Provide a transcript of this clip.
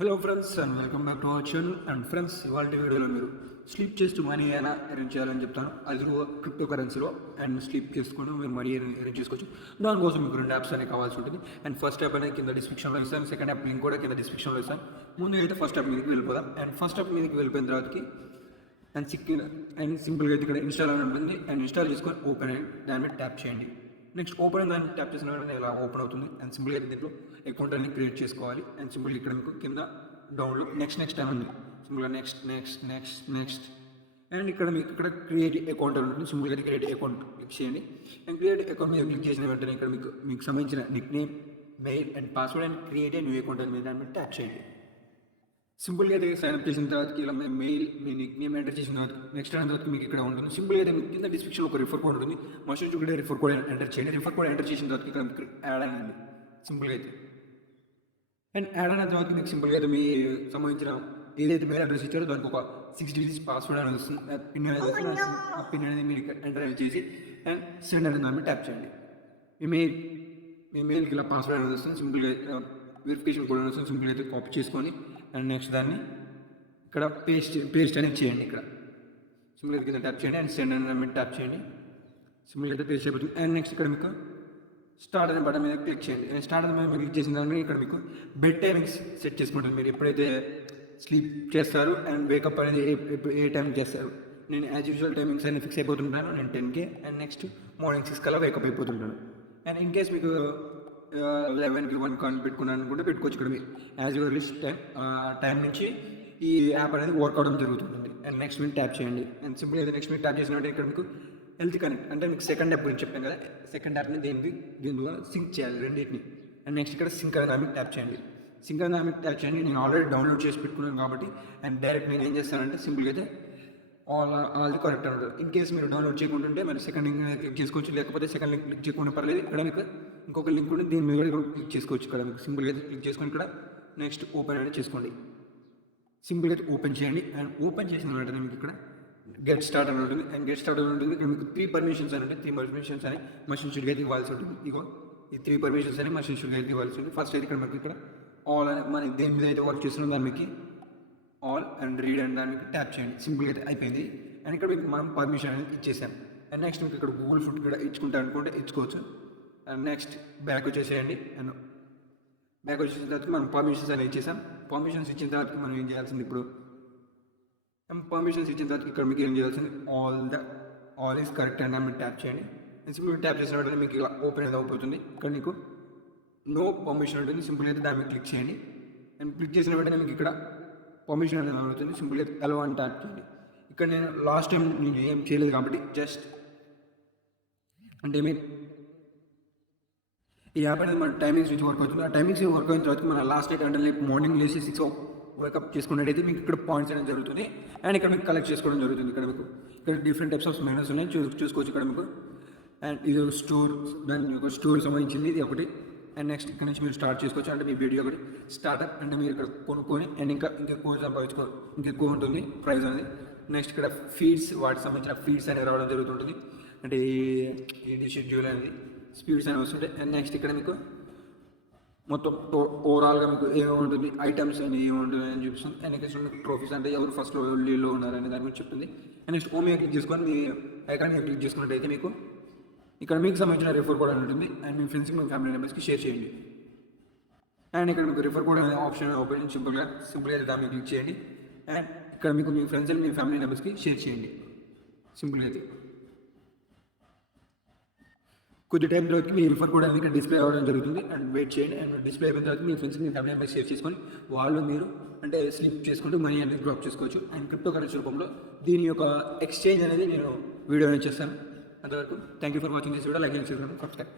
Hello friends and welcome back to our channel. And friends, ఇవాళ వీడియోలో మీరు sleep చేస్తూ మనీ ఎలా అరేంజ్ చేయాలని చెప్తాను. అది క్రిప్టో కరెన్సీలో. అండ్ స్లీప్ చేసుకుంటూ మీరు మనీ అరేంజ్ చేసుకోవచ్చు. దానికోసం మీకు 2 యాప్స్ అనేవి కావాల్సి ఉంటుంది. అండ్ ఫస్ట్ యాప్ అనేది కింద డిస్క్రిప్షన్లో ఇస్తాను, సెకండ్ యాప్ లింక్ కూడా కింద డిస్క్రిప్షన్లో ఇస్తాను. ముందు అయితే ఫస్ట్ యాప్ మీదకి వెళ్ళిపోదాం. అండ్ ఫస్ట్ యాప్ మీదకి వెళ్ళిపోయిన తర్వాతకి అండ్ సింపుల్గా అయితే ఇక్కడ ఇన్స్టాల్ అని ఉంటుంది. అండ్ ఇన్స్టాల్ చేసుకొని ఓపెన్ అయ్యి దాని మీద ట్యాప్ చేయండి. నెక్స్ట్ ఓపెన్ దాన్ని ట్యాప్ చేసిన వెంటనే ఇలా ఓపెన్ అవుతుంది. అండ్ సింపుల్గా దీంట్లో అకౌంట్ అన్ని క్రియేట్ చేసుకోవాలి. అండ్ సింపుల్ ఇక్కడ మీకు కింద డౌన్లోడ్ నెక్స్ట్ అని ఉంది. సింపుల్గా నెక్స్ట్ అండ్ ఇక్కడ మీకు ఇక్కడ క్రియేట్ అకౌంట్ అని ఉంటుంది. సింపుల్గా క్రియేట్ అకౌంట్ క్లిక్ చేయండి. అండ్ క్రియేట్ అకౌంట్ మీద క్లిక్ చేసిన వెంటనే ఇక్కడ మీకు సంబంధించిన Nick name, male and password and create new account అని దాని మీద ట్యాప్ చేయండి. సింపుల్గా అయితే సైన్అప్ చేసిన తర్వాత ఇలా మెయిల్, మీ నిక్ నేమ్ ఎంటర్ చేసిన తర్వాత నెక్స్ట్ అయిన తర్వాత మీకు ఇక్కడ ఉంటుంది. సింపుల్గా అయితే కింద డిస్క్రిప్షన్లో ఒక రిఫర్ కోడ్ ఉంటుంది. మస్ట్ కూడా రిఫర్ కోడ్ ఎంటర్ చేయండి. రిఫర్ కోడ్ ఎంటర్ చేసిన తర్వాత ఇక్కడ మీకు యాడ్ అనండి. సింపుల్గా అయితే అండ్ యాడ్ అయిన తర్వాత మీకు సింపుల్గా అయితే మీ సంబంధించిన ఏదైతే మెయిల్ అడ్రస్ ఇచ్చారో దానికి ఒక 6 digits పాస్వర్డ్ అనేది వస్తుంది. పిన్ అనేది వస్తుంది. ఆ పిన్ అనేది మీరు ఎంటర్ చేసి అండ్ సెండ్ అనేది దాని మీద ట్యాప్ చేయండి. మీ మెయిల్కి ఇలా పాస్వర్డ్ అనేది వస్తుంది. సింపుల్గా వెరిఫికేషన్ కోడ్ అనేది వస్తుంది. సింపుల్గా అయితే కాపీ చేసుకొని అండ్ నెక్స్ట్ దాన్ని ఇక్కడ పేస్ట్ అనేది చేయండి. ఇక్కడ సింపుల్గా కింద ట్యాప్ చేయండి అండ్ సెండ్ అనేది మీద ట్యాప్ చేయండి. సింపుల్గా అయితే పేస్ట్ అయిపోతుంది. అండ్ నెక్స్ట్ ఇక్కడ మీకు స్టార్ట్ అనే బటన్ మీద క్లిక్ చేయండి. అండ్ స్టార్ట్ అనే మీద క్లిక్ చేసిన దాన్ని ఇక్కడ మీకు బెడ్ టైమింగ్స్ సెట్ చేసుకుంటారు. మీరు ఎప్పుడైతే స్లీప్ చేస్తారు అండ్ వేకప్ అనేది ఏ టైం చేస్తారు. నేను యాజ్ యూజువల్ టైమింగ్స్ అన్ని ఫిక్స్ అయిపోతుంటాను. నేను 10 అండ్ నెక్స్ట్ మార్నింగ్ 6 కల్లా వేకప్ అయిపోతుంటాను. అండ్ ఇన్ కేస్ మీకు 11కి 1 పెట్టుకున్నాను అనుకుంటే పెట్టుకోవచ్చు. ఇక్కడ మీరు యాజ్ యూజువల్ టైం నుంచి ఈ యాప్ అనేది వర్క్ అవడం జరుగుతుంది. అండ్ నెక్స్ట్ మీరు ట్యాప్ చేయండి. అండ్ సింపుల్ అయితే నెక్స్ట్ మీరు ట్యాప్ చేసినట్టు ఇక్కడ మీకు హెల్త్ కనెక్ట్ అంటే మీకు సెకండ్ యాప్ గురించి చెప్పాను కదా. సెకండ్ యాప్ని దీని ద్వారా సింక్ చేయాలి రెండింటిని. అండ్ నెక్స్ట్ ఇక్కడ సింక్ అనేది మీకు ట్యాప్ చేయండి. సింక్ అనేది మీకు ట్యాప్ చేయండి. నేను ఆల్రెడీ డౌన్లోడ్ చేసి పెట్టుకున్నాను కాబట్టి అండ్ డైరెక్ట్ నేను ఏం చేస్తానంటే సింపుల్గా అయితే ఆల్ కరెక్ట్ ఉంటుంది. ఇన్ కేస్ మీరు డౌన్లోడ్ చేయకుంటుంటే మరి సెకండ్ లింక్ క్లిక్ చేసుకోవచ్చు. లేకపోతే సెకండ్ లింక్ క్లిక్ చేయకుండా పర్లేదు. ఇక్కడ మీకు ఇంకొక లింక్ ఉంటుంది, దీని మీద క్లిక్ చేసుకోవచ్చు. ఇక్కడ మీకు సింపుల్గా అయితే క్లిక్ చేసుకొని ఇక్కడ నెక్స్ట్ ఓపెన్ అనేది చేసుకోండి. సింపుల్గా అయితే ఓపెన్ చేయండి. అండ్ ఓపెన్ చేసిన వెంటనే మీకు ఇక్కడ గెట్ స్టార్ట్ అని ఉంటుంది. అండ్ గెట్ స్టార్ట్ అని ఉంటుంది. ఇక్కడ మీకు 3 పర్మిషన్స్ అని ఉంటాయి. 3 పర్మిషన్స్ అని మషిన్ షుడ్గా అయితే ఇవ్వాల్సి ఉంటుంది. ఇగో ఈ 3 పర్మిషన్స్ అని మషిన్ షుడ్గా అయితే ఇవ్వాల్సి ఉంటుంది. ఫస్ట్ అయితే ఇక్కడ మనకి ఇక్కడ ఆల్ మన దేని మీద అయితే వర్క్ చేస్తున్నాం దాని మీకు ఆల్ అండ్ రీడ్ అండ్ దానికి ట్యాప్ చేయండి. సింపుల్గా అయితే అయిపోయింది. అండ్ ఇక్కడ మీకు మనం పర్మిషన్ అనేది ఇచ్చేసాం. అండ్ నెక్స్ట్ మీకు ఇక్కడ గూగుల్ ఫుడ్ కూడా ఇచ్చుకుంటా అనుకుంటే ఇచ్చుకోవచ్చు. అండ్ నెక్స్ట్ బ్యాక్ వచ్చేసేయండి. అండ్ బ్యాక్ వచ్చేసిన తర్వాత మనం పర్మిషన్స్ అనేది ఇచ్చేసాం. పర్మిషన్స్ ఇచ్చిన తర్వాత మనం ఏం చేయాల్సింది ఇప్పుడు పర్మిషన్స్ ఇచ్చిన తర్వాత ఇక్కడ మీకు ఏం చేయాల్సింది ఆల్ ఈజ్ కరెక్ట్ అండ్ మీరు ట్యాప్ చేయండి. సింపుల్ ట్యాప్ చేసిన వెంటనే మీకు ఇలా ఓపెన్ అనేది అవుతుంది. ఇక్కడ మీకు నో పర్మిషన్ ఉంటుంది. సింపుల్ అయితే దాని మీద క్లిక్ చేయండి. అండ్ క్లిక్ చేసిన వెంటనే మీకు ఇక్కడ పర్మిషన్ అనేది అవుతుంది. సింపుల్ అయితే అలో అని ట్యాప్ చేయండి. ఇక్కడ నేను లాస్ట్ టైం నేను ఏం చేయలేదు కాబట్టి జస్ట్ అంటే మీరు ఈ యాప్ అనేది మన టైమింగ్స్ నుంచి వర్క్ అవుతుంది. ఆ టైమింగ్స్ వర్క్ అయిన తర్వాత మన లాస్ట్ డేట్ అంటే మార్నింగ్ లేసి 6 వేకప్ చేసుకున్నట్టయితే మీకు ఇక్కడ పాయింట్స్ అనేది జరుగుతుంది. అండ్ ఇక్కడ మీకు కలెక్ట్ చేసుకోవడం జరుగుతుంది. ఇక్కడ డిఫరెంట్ టైప్స్ ఆఫ్ మెనూస్ ఉన్నాయి, చూసుకోవచ్చు ఇక్కడ మీకు. అండ్ ఇది స్టోర్, దాని ఒక స్టోర్ సంబంధించింది ఇది ఒకటి. అండ్ నెక్స్ట్ ఇక్కడ నుంచి మీరు స్టార్ట్ చేసుకోవచ్చు. అంటే మీ వీడియో ఒకటి స్టార్ట్అప్ అంటే మీరు ఇక్కడ కొనుక్కొని అండ్ ఇంకా ఎక్కువ సంపాదించుకోవాలి, ఇంకెక్కువ ఉంటుంది ప్రైస్ అనేది. నెక్స్ట్ ఇక్కడ ఫీడ్స్, వాటికి సంబంధించిన ఫీడ్స్ అనేవి రావడం జరుగుతుంటుంది. అంటే ఈ షెడ్యూల్ అనేది స్పీడ్స్ అనేవి వస్తుంటాయి. అండ్ నెక్స్ట్ ఇక్కడ మీకు మొత్తం ఓవరాల్గా మీకు ఏముంటుంది, ఐటమ్స్ అని ఏముంటుంది అని చూపిస్తుంది. అండ్ నెక్స్ట్ ట్రోఫీస్ అంటే ఎవరు ఫస్ట్ లీలో ఉన్నారని దాని గురించి చెప్తుంది. అండ్ నెక్స్ట్ హోమ్ క్లిక్ చేసుకొని మీ ఐకాన్ క్లిక్ చేసుకున్నట్టయితే మీకు ఇక్కడ మీకు సంబంధించిన రిఫర్ కోడ్ అని ఉంటుంది. అండ్ మీ ఫ్రెండ్స్కి మీ ఫ్యామిలీ మెంబర్స్కి షేర్ చేయండి. అండ్ ఇక్కడ మీకు రిఫర్ కోడ్ అనే ఆప్షన్ ఓపెన్ సింపుల్గా దాన్ని క్లిక్ చేయండి. అండ్ ఇక్కడ మీకు మీ ఫ్రెండ్స్ అండ్ మీ ఫ్యామిలీ మెంబర్స్కి షేర్ చేయండి. సింపుల్గా అయితే కొద్ది టైం తర్వాత మీ రిఫర్ కోడ్ అనేది డిస్ప్లే అవ్వడం జరుగుతుంది. అండ్ వెయిట్ చేయండి. అండ్ డిస్ప్లే అయిపోయిన తర్వాత మీ ఫ్రెండ్స్కి మీ ఫ్యామిలీ మెంబర్స్ షేర్ చేసుకొని వాళ్ళు మీరు అంటే స్లిప్ చేసుకుంటూ మనీ అనేది డ్రాప్ చేసుకోవచ్చు. అండ్ క్రిప్టో కరెన్సీ రూపంలో దీని యొక్క ఎక్స్చేంజ్ అనేది నేను వీడియో అనేది చేస్తాను. అంతవరకు thank you for watching this video. Like చేసి సబ్స్క్రైబ్.